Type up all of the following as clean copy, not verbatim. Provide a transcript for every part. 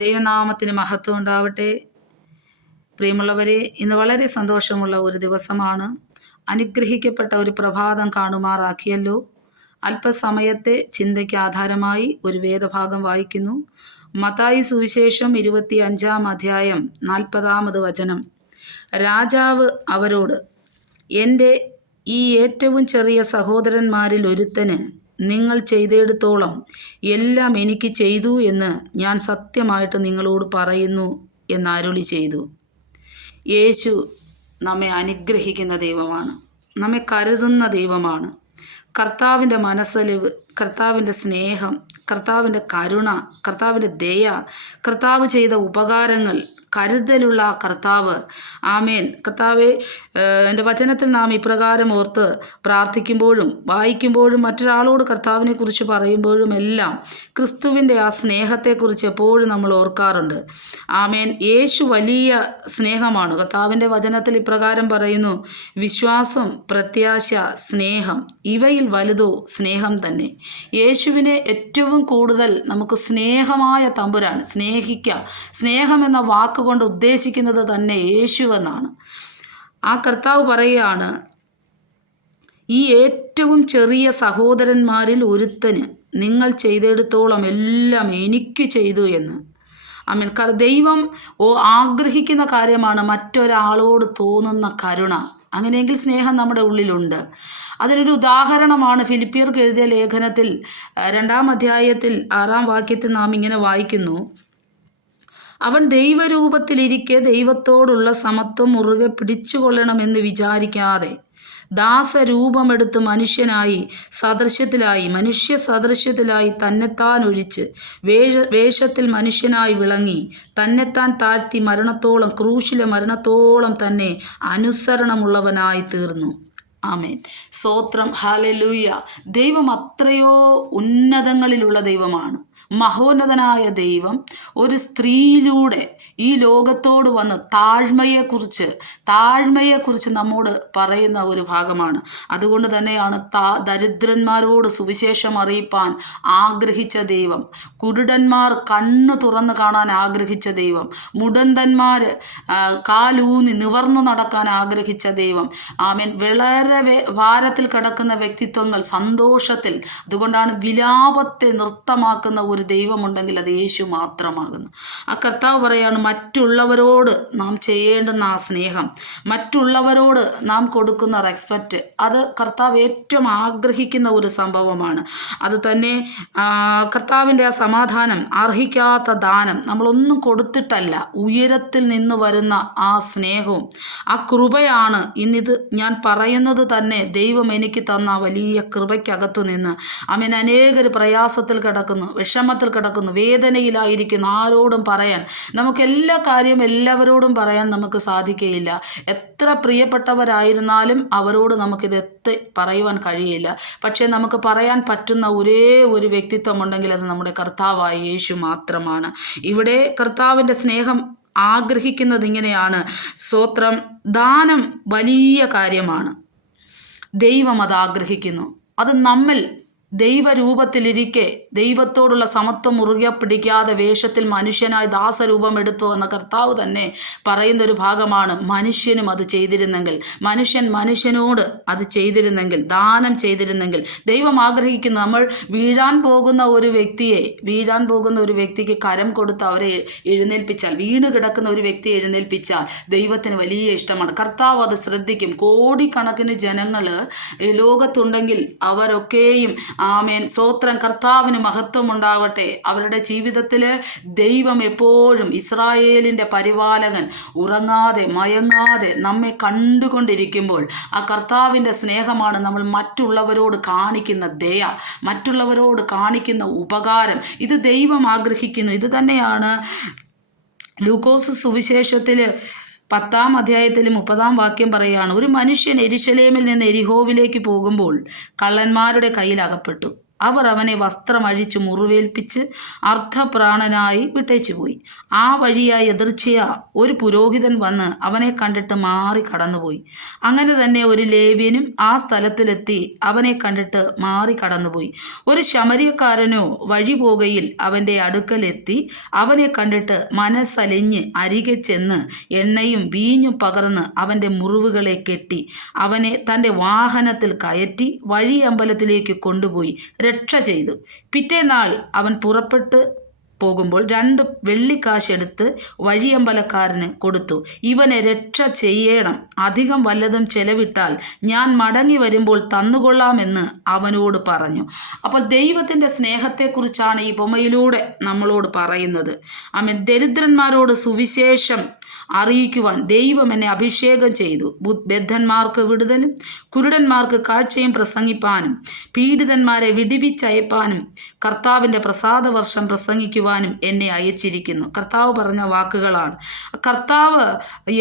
ദൈവനാമത്തിന് മഹത്വം ഉണ്ടാവട്ടെ. പ്രിയമുള്ളവരെ, ഇന്ന് വളരെ സന്തോഷമുള്ള ഒരു ദിവസമാണ്. അനുഗ്രഹിക്കപ്പെട്ട ഒരു പ്രഭാതം കാണുമാറാക്കിയല്ലോ. അല്പസമയത്തെ ചിന്തയ്ക്ക് ആധാരമായി ഒരു വേദഭാഗം വായിക്കുന്നു. മത്തായി സുവിശേഷം 25-ാം അധ്യായം 40-ാമത് വചനം. രാജാവ് അവരോട്, എൻ്റെ ഈ ഏറ്റവും ചെറിയ സഹോദരന്മാരിൽ ഒരുത്തന് നിങ്ങൾ ചെയ്തെടുത്തോളം എല്ലാം എനിക്ക് ചെയ്തു എന്ന് ഞാൻ സത്യമായിട്ട് നിങ്ങളോട് പറയുന്നു എന്നരുളി ചെയ്തു. യേശു നമ്മെ അനുഗ്രഹിക്കുന്ന ദൈവമാണ്, നമ്മെ കരുതുന്ന ദൈവമാണ്. കർത്താവിൻ്റെ മനസ്സലിവ്, കർത്താവിൻ്റെ സ്നേഹം, കർത്താവിൻ്റെ കരുണ, കർത്താവിൻ്റെ ദയ, കർത്താവ് ചെയ്ത ഉപകാരങ്ങൾ, കരുതലുള്ള ആ കർത്താവ്. ആമേൻ. കർത്താവെ, എൻ്റെ വചനത്തിൽ നാം ഇപ്രകാരം ഓർത്ത് പ്രാർത്ഥിക്കുമ്പോഴും വായിക്കുമ്പോഴും മറ്റൊരാളോട് കർത്താവിനെ കുറിച്ച് പറയുമ്പോഴും എല്ലാം ക്രിസ്തുവിൻ്റെ ആ സ്നേഹത്തെക്കുറിച്ച് എപ്പോഴും നമ്മൾ ഓർക്കാറുണ്ട്. ആമേൻ. യേശു വലിയ സ്നേഹമാണ്. കർത്താവിൻ്റെ വചനത്തിൽ ഇപ്രകാരം പറയുന്നു, വിശ്വാസം, പ്രത്യാശ, സ്നേഹം, ഇവയിൽ വലുതോ സ്നേഹം തന്നെ. യേശുവിനെ ഏറ്റവും കൂടുതൽ നമുക്ക് സ്നേഹമായ തമ്പുരാൻ, സ്നേഹം എന്ന വാക്കുകൊണ്ട് ഉദ്ദേശിക്കുന്നത് തന്നെ യേശുവെന്നാണ്. ആ കർത്താവ് പറയുകയാണ്, ഈ ഏറ്റവും ചെറിയ സഹോദരന്മാരിൽ ഒരുത്തന് നിങ്ങൾ ചെയ്തെടുത്തോളം എല്ലാം എനിക്ക് ചെയ്തു എന്ന്. ആമേൻ. ദൈവം ആഗ്രഹിക്കുന്ന കാര്യമാണ് മറ്റൊരാളോട് തോന്നുന്ന കരുണ. അങ്ങനെയെങ്കിൽ സ്നേഹം നമ്മുടെ ഉള്ളിലുണ്ട്. അതിനൊരു ഉദാഹരണമാണ് ഫിലിപ്പിയർക്ക് എഴുതിയ ലേഖനത്തിൽ 2-ാം അധ്യായത്തിൽ 6-ാം വാക്യത്തിൽ നാം ഇങ്ങനെ വായിക്കുന്നു, അവൻ ദൈവരൂപത്തിലിരിക്കെ ദൈവത്തോടുള്ള സമത്വം മുറുകെ പിടിച്ചുകൊള്ളണമെന്ന് വിചാരിക്കാതെ ദാസരൂപമെടുത്ത് മനുഷ്യ സദൃശ്യത്തിലായി തന്നെത്താൻ ഒഴിച്ച് വേഷത്തിൽ മനുഷ്യനായി വിളങ്ങി തന്നെത്താൻ താഴ്ത്തി ക്രൂശിലെ മരണത്തോളം തന്നെ അനുസരണമുള്ളവനായി തീർന്നു. ആമേൻ. സ്തോത്രം. ഹല്ലേലൂയ. ദൈവം അത്രയോ ഉന്നതങ്ങളിലുള്ള ദൈവമാണ്. മഹോന്നതനായ ദൈവം ഒരു സ്ത്രീയിലൂടെ ഈ ലോകത്തോട് വന്ന് താഴ്മയെക്കുറിച്ച് നമ്മോട് പറയുന്ന ഒരു ഭാഗമാണ്. അതുകൊണ്ട് തന്നെയാണ് ദരിദ്രന്മാരോട് സുവിശേഷം അറിയിപ്പാൻ ആഗ്രഹിച്ച ദൈവം, കുരുടന്മാർ കണ്ണു തുറന്നു കാണാൻ ആഗ്രഹിച്ച ദൈവം, മുടന്തന്മാർ കാലൂന്നി നിവർന്നു നടക്കാൻ ആഗ്രഹിച്ച ദൈവം. ആമേൻ. വളരെ ഭാരത്തിൽ കിടക്കുന്ന വ്യക്തിത്വങ്ങൾ സന്തോഷത്തിൽ, അതുകൊണ്ടാണ് വിലാപത്തെ നൃത്തമാക്കുന്ന ഒരു ദൈവമുണ്ടെങ്കിൽ അത് യേശു മാത്രമാകുന്നു. ആ കർത്താവ് പറയാണ്, മറ്റുള്ളവരോട് നാം ചെയ്യേണ്ടുന്ന ആ സ്നേഹം, മറ്റുള്ളവരോട് നാം കൊടുക്കുന്ന റെസ്പെക്റ്റ്, അത് കർത്താവ് ഏറ്റവും ആഗ്രഹിക്കുന്ന ഒരു സംഭവമാണ്. അത് തന്നെ കർത്താവിൻ്റെ ആ സമാധാനം, അർഹിക്കാത്ത ദാനം, നമ്മളൊന്നും കൊടുത്തിട്ടല്ല, ഉയരത്തിൽ നിന്ന് വരുന്ന ആ സ്നേഹവും ആ കൃപയാണ്. ഇന്നിത് ഞാൻ പറയുന്നത് തന്നെ ദൈവം എനിക്ക് തന്ന വലിയ കൃപയ്ക്കകത്തു നിന്ന്. ആമേൻ. അനേകർ പ്രയാസത്തിൽ കിടക്കുന്നു, വിഷമത്തിൽ കിടക്കുന്നു, വേദനയിലായിരിക്കുന്നു. ആരോടും പറയാൻ, നമുക്ക് എല്ലാ കാര്യവും എല്ലാവരോടും പറയാൻ നമുക്ക് സാധിക്കുകയില്ല. എത്ര പ്രിയപ്പെട്ടവരായിരുന്നാലും അവരോട് നമുക്കിത് പറയുവാൻ കഴിയില്ല. പക്ഷേ നമുക്ക് പറയാൻ പറ്റുന്ന ഒരേ ഒരു വ്യക്തിത്വം ഉണ്ടെങ്കിൽ അത് നമ്മുടെ കർത്താവായ യേശു മാത്രമാണ്. ഇവിടെ കർത്താവിൻ്റെ സ്നേഹം ആഗ്രഹിക്കുന്നത് ഇങ്ങനെയാണ്. സ്തോത്രം. ദാനം വലിയ കാര്യമാണ്. ദൈവം അത് ആഗ്രഹിക്കുന്നു. അത് നമ്മിൽ ദൈവരൂപത്തിലിരിക്കെ ദൈവത്തോടുള്ള സമത്വം മുറുകെ പിടിക്കാതെ വേഷത്തിൽ മനുഷ്യനായി ദാസരൂപം എടുത്തു എന്ന കർത്താവ് തന്നെ പറയുന്നൊരു ഭാഗമാണ്. മനുഷ്യനും അത് ചെയ്തിരുന്നെങ്കിൽ, മനുഷ്യനോട് അത് ചെയ്തിരുന്നെങ്കിൽ, ദാനം ചെയ്തിരുന്നെങ്കിൽ. ദൈവം ആഗ്രഹിക്കുന്നു, നമ്മൾ വീഴാൻ പോകുന്ന ഒരു വ്യക്തിക്ക് കരം കൊടുത്ത് അവരെ എഴുന്നേൽപ്പിച്ചാൽ, വീണ് കിടക്കുന്ന ഒരു വ്യക്തിയെ എഴുന്നേൽപ്പിച്ചാൽ ദൈവത്തിന് വലിയ ഇഷ്ടമാണ്. കർത്താവ് അത് ശ്രദ്ധിക്കും. കോടിക്കണക്കിന് ജനങ്ങൾ ലോകത്തുണ്ടെങ്കിൽ അവരൊക്കെയും, ആമേൻ, സ്തോത്രം, കർത്താവിന് മഹത്വം ഉണ്ടാവട്ടെ, അവരുടെ ജീവിതത്തിൽ ദൈവം എപ്പോഴും ഇസ്രായേലിൻ്റെ പരിപാലകൻ ഉറങ്ങാതെ മയങ്ങാതെ നമ്മെ കണ്ടുകൊണ്ടിരിക്കുമ്പോൾ ആ കർത്താവിൻ്റെ സ്നേഹമാണ് നമ്മൾ മറ്റുള്ളവരോട് കാണിക്കുന്ന ദയ, മറ്റുള്ളവരോട് കാണിക്കുന്ന ഉപകാരം. ഇത് ദൈവം ആഗ്രഹിക്കുന്നു. ഇത് തന്നെയാണ് ലൂക്കോസ് സുവിശേഷത്തിൽ 10-ാം അധ്യായത്തിൽ 30-ാം വാക്യം പറയുകയാണ്, ഒരു മനുഷ്യൻ യെരൂശലേമിൽ നിന്ന് എരിഹോവിലേക്ക് പോകുമ്പോൾ കള്ളന്മാരുടെ കയ്യിൽ അകപ്പെട്ടു. അവർ അവനെ വസ്ത്രം അഴിച്ച് മുറിവേൽപ്പിച്ച് അർദ്ധപ്രാണനായി വിട്ടേച്ചു പോയി. ആ വഴിയായി എതിർച്ചയാ ഒരു പുരോഹിതൻ വന്ന് അവനെ കണ്ടിട്ട് മാറി കടന്നുപോയി. അങ്ങനെ തന്നെ ഒരു ലേവ്യനും ആ സ്ഥലത്തിലെത്തി അവനെ കണ്ടിട്ട് മാറി കടന്നുപോയി. ഒരു ശമര്യക്കാരനോ വഴി പോകയിൽ അവൻ്റെ അടുക്കലെത്തി അവനെ കണ്ടിട്ട് മനസ്സലിഞ്ഞ് അരികെ ചെന്ന് എണ്ണയും വീഞ്ഞും പകർന്ന് അവൻ്റെ മുറിവുകളെ കെട്ടി അവനെ തൻ്റെ വാഹനത്തിൽ കയറ്റി വഴിയമ്പലത്തിലേക്ക് കൊണ്ടുപോയി രക്ഷ ചെയ്തു. പിറ്റേന്നാൾ അവൻ പുറപ്പെട്ട് പോകുമ്പോൾ 2 വെള്ളിക്കാശ് എടുത്ത് വഴിയമ്പലക്കാരന് കൊടുത്തു. ഇവനെ രക്ഷ ചെയ്യണം, അധികം വല്ലതും ചെലവിട്ടാൽ ഞാൻ മടങ്ങി വരുമ്പോൾ തന്നുകൊള്ളാമെന്ന് അവനോട് പറഞ്ഞു. അപ്പോൾ ദൈവത്തിൻ്റെ സ്നേഹത്തെക്കുറിച്ചാണ് ഈ ഉപമയിലൂടെ നമ്മളോട് പറയുന്നത്. ആമേൻ. ദരിദ്രന്മാരോട് സുവിശേഷം അറിയിക്കുവാൻ ദൈവം എന്നെ അഭിഷേകം ചെയ്തു. ബദ്ധന്മാർക്ക് വിടുതലും കുരുടന്മാർക്ക് കാഴ്ചയും പ്രസംഗിപ്പാനും പീഡിതന്മാരെ വിടിവിച്ചയപ്പാനും കർത്താവിൻ്റെ പ്രസാദവർഷം പ്രസംഗിക്കുവാനും എന്നെ അയച്ചിരിക്കുന്നു. കർത്താവ് പറഞ്ഞ വാക്കുകളാണ്. കർത്താവ്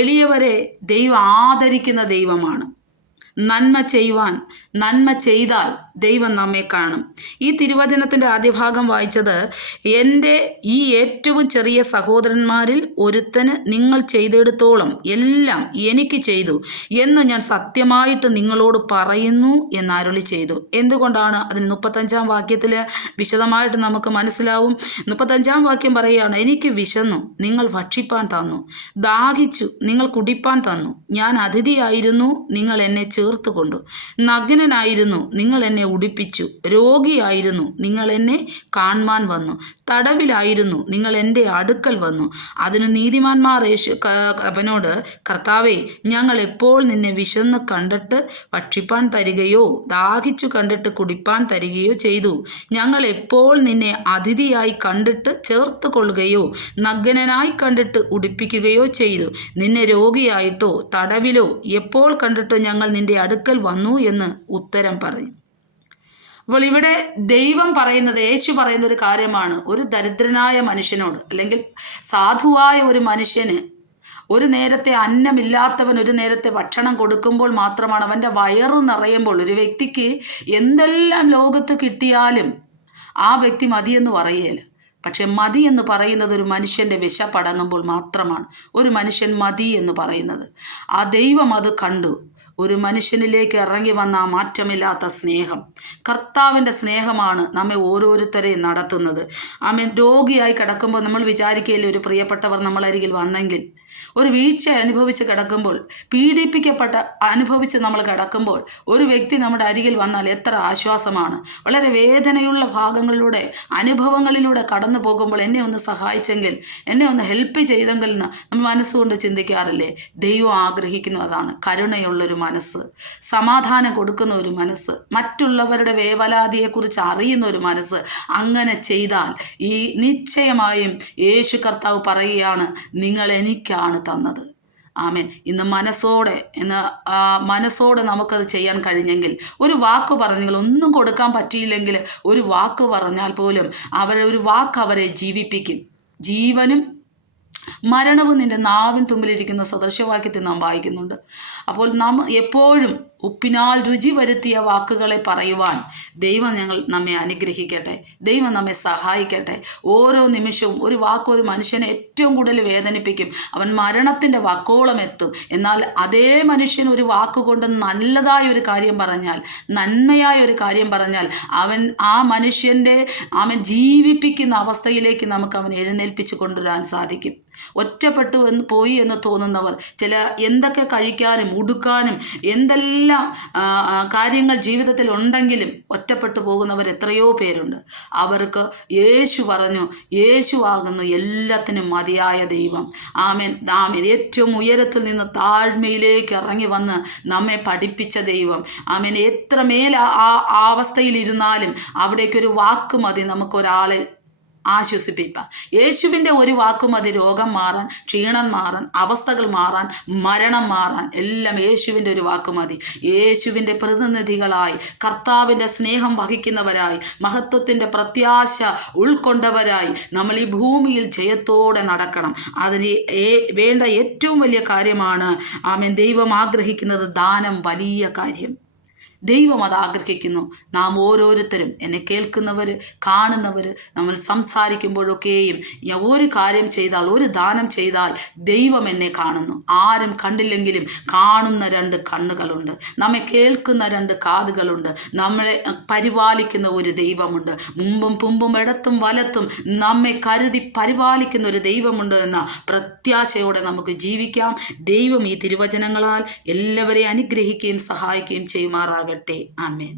എളിയവരെ ദൈവം ആദരിക്കുന്ന ദൈവമാണ്. നന്മ ചെയ്യുവാൻ, നന്മ ചെയ്താൽ ദൈവം നമ്മെ കാണും. ഈ തിരുവചനത്തിൻ്റെ ആദ്യ ഭാഗം വായിച്ചത്, എൻ്റെ ഈ ഏറ്റവും ചെറിയ സഹോദരന്മാരിൽ ഒരുത്തന് നിങ്ങൾ ചെയ്തെടുത്തോളം എല്ലാം എനിക്ക് ചെയ്തു എന്ന് ഞാൻ സത്യമായിട്ട് നിങ്ങളോട് പറയുന്നു എന്നരുളി ചെയ്തു. എന്തുകൊണ്ടാണ്? അതിന് 35-ാം വാക്യത്തിൽ വിശദമായിട്ട് നമുക്ക് മനസ്സിലാവും. 35-ാം വാക്യം പറയുകയാണ്, എനിക്ക് വിശന്നു, നിങ്ങൾ ഭക്ഷിപ്പാൻ തന്നു, ദാഹിച്ചു, നിങ്ങൾ കുടിപ്പാൻ തന്നു, ഞാൻ അതിഥിയായിരുന്നു, നിങ്ങൾ എന്നെ ചേർത്തുകൊണ്ടു, നഗ്നനായിരുന്നു, നിങ്ങൾ എന്നെ ഉടുപ്പിച്ചു, രോഗിയായിരുന്നു, നിങ്ങൾ എന്നെ കാൺമാൻ വന്നു, തടവിലായിരുന്നു, നിങ്ങൾ എൻ്റെ അടുക്കൽ വന്നു. അതിന് നീതിമാന്മാർ അവനോട്, കർത്താവേ, ഞങ്ങൾ എപ്പോൾ നിന്നെ വിശന്ന് കണ്ടിട്ട് ഭക്ഷിപ്പാൻ തരികയോ ദാഹിച്ചു കണ്ടിട്ട് കുടിപ്പാൻ തരികയോ ചെയ്തു? ഞങ്ങൾ എപ്പോൾ നിന്നെ അതിഥിയായി കണ്ടിട്ട് ചേർത്ത് കൊള്ളുകയോ നഗ്നനായി കണ്ടിട്ട് ഉടുപ്പിക്കുകയോ ചെയ്തു? നിന്നെ രോഗിയായിട്ടോ തടവിലോ എപ്പോൾ കണ്ടിട്ടോ ഞങ്ങൾ നിന്റെ അടുക്കൽ വന്നു എന്ന് ഉത്തരം പറയും. അപ്പോൾ ഇവിടെ ദൈവം പറയുന്നത്, യേശു പറയുന്ന ഒരു കാര്യമാണ്. ഒരു ദരിദ്രനായ മനുഷ്യനോട്, അല്ലെങ്കിൽ സാധുവായ ഒരു മനുഷ്യന് ഒരു നേരത്തെ അന്നമില്ലാത്തവൻ ഒരു നേരത്തെ ഭക്ഷണം കൊടുക്കുമ്പോൾ മാത്രമാണ് അവൻ്റെ വയറ് നിറയുമ്പോൾ. ഒരു വ്യക്തിക്ക് എന്തെല്ലാം ലോകത്ത് കിട്ടിയാലും ആ വ്യക്തി മതിയെന്ന് പറയുകയില്ല. പക്ഷെ മതി എന്ന് പറയുന്നത് ഒരു മനുഷ്യൻ്റെ വിശപ്പടങ്ങുമ്പോൾ മാത്രമാണ് ഒരു മനുഷ്യൻ മതി എന്ന് പറയുന്നത്. ആ ദൈവം അത് കണ്ടു. ഒരു മനുഷ്യനിലേക്ക് ഇറങ്ങി വന്ന ആ മാറ്റമില്ലാത്ത സ്നേഹം, കർത്താവിൻ്റെ സ്നേഹമാണ് നമ്മെ ഓരോരുത്തരെയും നടത്തുന്നത്. ആമേൻ. രോഗിയായി കിടക്കുമ്പോൾ നമ്മൾ വിചാരിക്കുകയില്ല, ഒരു പ്രിയപ്പെട്ടവർ നമ്മളരികിൽ വന്നെങ്കിൽ, ഒരു വീഴ്ച അനുഭവിച്ച് കിടക്കുമ്പോൾ, പീഡിപ്പിക്കപ്പെട്ട അനുഭവിച്ച് നമ്മൾ കിടക്കുമ്പോൾ ഒരു വ്യക്തി നമ്മുടെ അരികിൽ വന്നാൽ എത്ര ആശ്വാസമാണ്. വളരെ വേദനയുള്ള ഭാഗങ്ങളിലൂടെ, അനുഭവങ്ങളിലൂടെ കടന്നു പോകുമ്പോൾ എന്നെ ഒന്ന് സഹായിച്ചെങ്കിൽ, എന്നെ ഒന്ന് ഹെൽപ്പ് ചെയ്തെങ്കിൽ എന്ന് നമ്മൾ മനസ്സുകൊണ്ട് ചിന്തിക്കാറില്ലേ? ദൈവം ആഗ്രഹിക്കുന്നതാണ് കരുണയുള്ളൊരു മനസ്സ്, സമാധാനം കൊടുക്കുന്ന ഒരു മനസ്സ്, മറ്റുള്ളവരുടെ വേവലാതിയെക്കുറിച്ച് അറിയുന്ന ഒരു മനസ്സ്. അങ്ങനെ ചെയ്താൽ ഈ നിശ്ചയമായും യേശു കർത്താവ് പറയുകയാണ്, നിങ്ങൾ എനിക്കാണ് തന്നത്. ആമേൻ. ഇന്ന് മനസ്സോടെ നമുക്കത് ചെയ്യാൻ കഴിഞ്ഞെങ്കിൽ, ഒരു വാക്ക് പറഞ്ഞെങ്കിൽ, ഒന്നും കൊടുക്കാൻ പറ്റിയില്ലെങ്കിൽ ഒരു വാക്ക് പറഞ്ഞാൽ പോലും ഒരു വാക്ക് അവരെ ജീവിപ്പിക്കും. ജീവനും മരണവും നിന്റെ നാവിൻ തുമ്പിലിരിക്കുന്ന സദൃശവാക്യത്തിൽ നാം വായിക്കുന്നുണ്ട്. അപ്പോൾ നാം എപ്പോഴും ഉപ്പിനാൽ രുചി വരുത്തിയ വാക്കുകളെ പറയുവാൻ ദൈവം നമ്മെ അനുഗ്രഹിക്കട്ടെ. ദൈവം നമ്മെ സഹായിക്കട്ടെ. ഓരോ നിമിഷവും ഒരു വാക്ക് ഒരു മനുഷ്യനെ ഏറ്റവും കൂടുതൽ വേദനിപ്പിക്കും. അവൻ മരണത്തിൻ്റെ വക്കോളം എത്തും. എന്നാൽ അതേ മനുഷ്യൻ ഒരു വാക്കുകൊണ്ട് നല്ലതായ ഒരു കാര്യം പറഞ്ഞാൽ, നന്മയായ ഒരു കാര്യം പറഞ്ഞാൽ, ആ മനുഷ്യൻ്റെ ജീവിപ്പിക്കുന്ന അവസ്ഥയിലേക്ക് നമുക്ക് അവനെ എഴുന്നേൽപ്പിച്ച് കൊണ്ടുവരാൻ സാധിക്കും. ഒറ്റപ്പെട്ടു പോയി എന്ന് തോന്നുന്നവർ, എന്തൊക്കെ കഴിക്കാനും ഉടുക്കാനും എന്തെല്ലാം കാര്യങ്ങൾ ജീവിതത്തിൽ ഉണ്ടെങ്കിലും ഒറ്റപ്പെട്ടു പോകുന്നവർ എത്രയോ പേരുണ്ട്. അവർക്ക് യേശു പറഞ്ഞു, യേശു ആകുന്നു എല്ലാത്തിനും മതിയായ ദൈവം. ആമേൻ. ഏറ്റവും ഉയരത്തിൽ നിന്ന് താഴ്മയിലേക്ക് ഇറങ്ങി വന്ന് നമ്മെ പഠിപ്പിച്ച ദൈവം. ആമേൻ. എത്ര മേൽ ആ അവസ്ഥയിലിരുന്നാലും അവിടേക്കൊരു വാക്ക് മതി നമുക്കൊരാളെ ആശ്വസിപ്പിക്കാൻ. യേശുവിൻ്റെ ഒരു വാക്ക് മതി രോഗം മാറാൻ, ക്ഷീണം മാറാൻ, അവസ്ഥകൾ മാറാൻ, മരണം മാറാൻ. എല്ലാം യേശുവിൻ്റെ ഒരു വാക്ക് മതി. യേശുവിൻ്റെ പ്രതിനിധികളായി, കർത്താവിൻ്റെ സ്നേഹം വഹിക്കുന്നവരായി, മഹത്വത്തിൻ്റെ പ്രത്യാശ ഉൾക്കൊണ്ടവരായി നമ്മൾ ഈ ഭൂമിയിൽ ജയത്തോടെ നടക്കണം. അതിന് വേണ്ട ഏറ്റവും വലിയ കാര്യമാണ്, ആമേൻ, ദൈവം ആഗ്രഹിക്കുന്നത് ദാനം. വലിയ കാര്യം. ദൈവം അത് ആഗ്രഹിക്കുന്നു. നാം ഓരോരുത്തരും, എന്നെ കേൾക്കുന്നവർ, കാണുന്നവർ, നമ്മൾ സംസാരിക്കുമ്പോഴൊക്കെയും ഒരു കാര്യം ചെയ്താൽ, ഒരു ദാനം ചെയ്താൽ ദൈവം എന്നെ കാണുന്നു. ആരും കണ്ടില്ലെങ്കിലും കാണുന്ന 2 കണ്ണുകളുണ്ട്, നമ്മെ കേൾക്കുന്ന 2 കാതുകളുണ്ട്, നമ്മളെ പരിപാലിക്കുന്ന ഒരു ദൈവമുണ്ട്. മുമ്പും പുമ്പും ഇടത്തും വലത്തും നമ്മെ കരുതി പരിപാലിക്കുന്ന ഒരു ദൈവമുണ്ട് എന്ന പ്രത്യാശയോടെ നമുക്ക് ജീവിക്കാം. ദൈവം ഈ തിരുവചനങ്ങളാൽ എല്ലാവരെയും അനുഗ്രഹിക്കുകയും സഹായിക്കുകയും ചെയ്യുമാറാകട്ടെ. ആമേൻ.